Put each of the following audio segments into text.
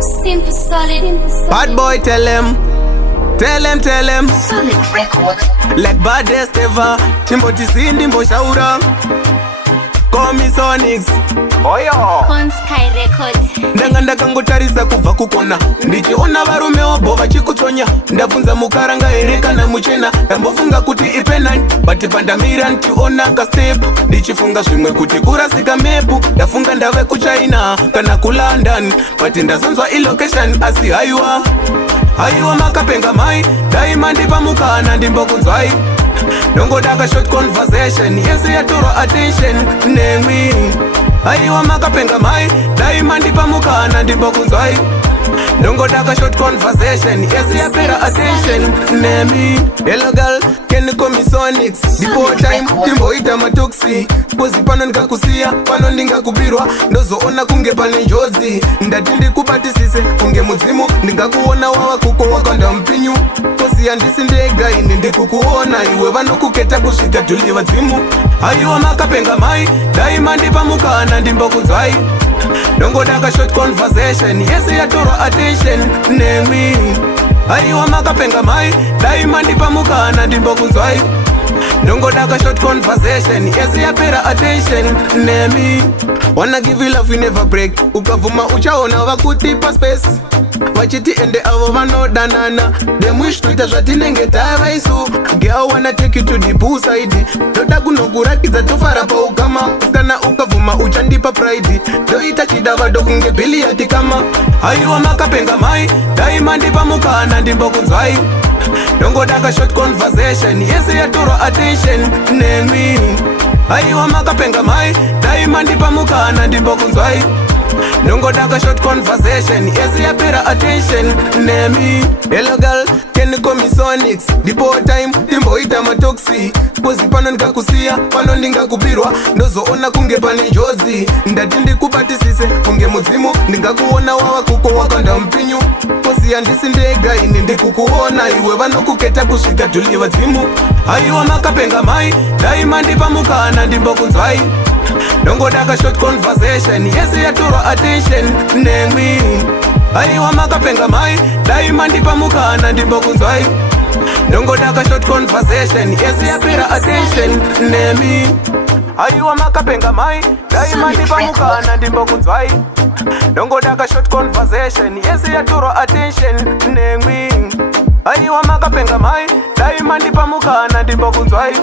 Simple solid. Bad boy, tell him. Solid records. Like baddest ever. Chimboti Cindy Mboshaura. Call me Sonics. Oyo. On Sky Records. Ndakangotarisa kubva kukona ndichiona varume obho vachikutsonya ndabvunza mukaranga here kana muchena ndambofunga kuti ipenani but pandamira ndichiona kastep ndichifunga zvimwe kuti kurasika mepu ndafunga ndave kuchina kana kuLondon but ndazonzwa ilocation asi haiwa makapenga mai daima ndipamukana ndimbokunzwai ndongoda short conversation yese yatorwa attention nemwi haiwa makapenga mai daima ndipamukana ndimbokunzwai ndongoda short conversation yese yapera attention nemi hello girl can you call me Sonics before time timboita matoxi kozi pano ndikakusiya pano ndingakubirwa ndozoona kunge pane njodzi ndati ndikubatisise kunge mudzimu ndingakuona wava kuko wakanda mpinyu kozi handisi ndega ini ndikukuona iwe vanokuketa kusvika dhuli vadzimu haiwa makapenga mai daima ndipamukana ndimbokunzwai ndongoda short conversation yese yatorwa attention nemwi haiwa makapenga mai daima ndipamukana ndimbokunzwai ndongoda short conversation yese yapera attention nemi wanna give you love you never break ukavuma uchaona vakutipa space vachiti ende avo vanodanana demwish kuita zvatinenge tavaisu girl wanna take you to the poolside ndoda kunokurakidza tofara paugama kana ukavuma uchandipa pride ndoita chidava dokunge bhili yatikama haiwa makapenga mai daima ndipamukana ndimbokunzwai ndongoda short conversation yese yatorwa attention nemwi haiwa makapenga mai daima ndipamukana ndimbokunzwai ndongoda short conversation yese yapera attention nemi hello girl can you call me Sonics before time timboita matoxi kozi pano ndikakusiya pano ndingakubirwa ndozoona kunge pane njodzi ndati ndikubatisise kunge mudzimu ndingakuona wava kuko wakanda mpinyu kozi handisi ndega ini ndikukuona iwe vanokuketa kusvika dhuli vadzimu haiwa makapenga mai daima ndipamukana ndimbokunzwai ndongoda short conversation yese yatorwa attention nemwi haiwa makapenga mai daima ndipamukana ndimbokunzwai ndongoda short conversation yese yapera attention nemi haiwa makapenga mai daima ndipamukana ndimbokunzwai ndongoda short conversation yese yatorwa attention nemwi haiwa makapenga mai daima ndipamukana ndimbokunzwai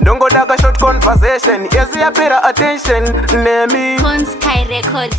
ndongoda short conversation yese yapera attention nemi On Sky Records.